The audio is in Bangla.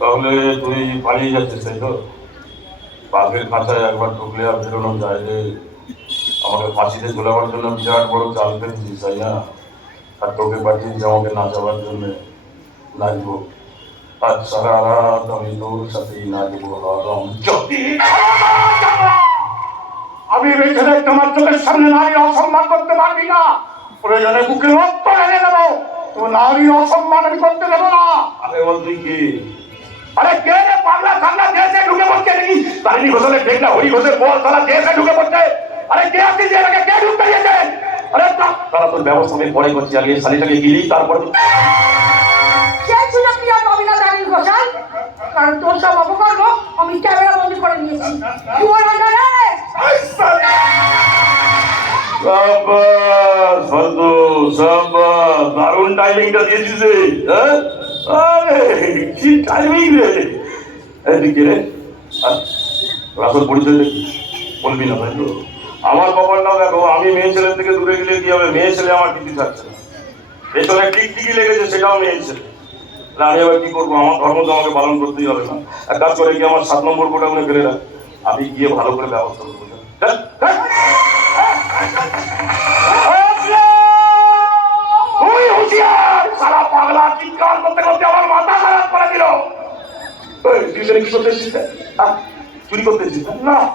তাহলে তুই পালিয়ে যাচ্ছিস তাই তো? বাঘের খাঁচায় একবার ঢুকলে আর বেরোনো যায় রে। আমাকে ফাঁসিতে ঝোলাবার জন্য বিরাট বড় চাল ফেলছিস, তাই না? আর তোকে পাঠিয়েছি আমাকে নাচাবার জন্য। নাচবো। আজ সারা রাত আমি তোর সাথেই নাচবো চটি আমি রেখে তোমার চোখের সামনে নারীর অসম্মান করতে পারবি না। প্রয়োজনে বুকে রক্ত ঢেলে দেবো। তো নারীর অসম্মান করতে দেবো না। আরে বল তুই কি? আরে কে রে পাগলা ঠান্ডা দেশে ঢুকে পড়ছে? নাকি তারিণী ঘোষালের না হরি ঘোষের বল তারা দেশে ঢুকে পড়ছে। আরে কে আপনি যে এলাকায়? কে ঢুকতে দিয়েছে আরে তারা তোর ব্যবস্থা আমি পরে করছি আগে শালিটাকে গিলি তারপর সে ছিল প্রিয় কবিতা দানি ঘোষাল? কারণ তোর সব অপকর্ম আমি ক্যামেরা বন্দি করে নিয়েছি। are under সাবাস সাবাস দারুণ টাইমিংটা দিয়েছিস রে হ্যাঁ? আরে, কি টাইমিং রে। এদিকে রে। রাসল পরিচয় বলবি না তাই তো। আমার কপালটাও দেখো, আমি মেয়ে ছেলের থেকে দূরে গেলে কি হবে? মেয়ে ছেলে আমার কিছু থাকছে না। পেছনে টিকটিকি লেগেছে, সেটাও মেয়ে ছেলে। না আমি এবার কি করব? আমার ধর্ম তো আমাকে পালন করতেই হবে না। এক কাজ করে কি আমার সাত নম্বর কোটা মনে ফেলে রাখ। আমি গিয়ে ভালো করে ব্যবস্থা করব। হ্যাঁ চিৎকার করতে করতে আমার মাথা খারাপ করে দিল? চুরি করতেছিস? না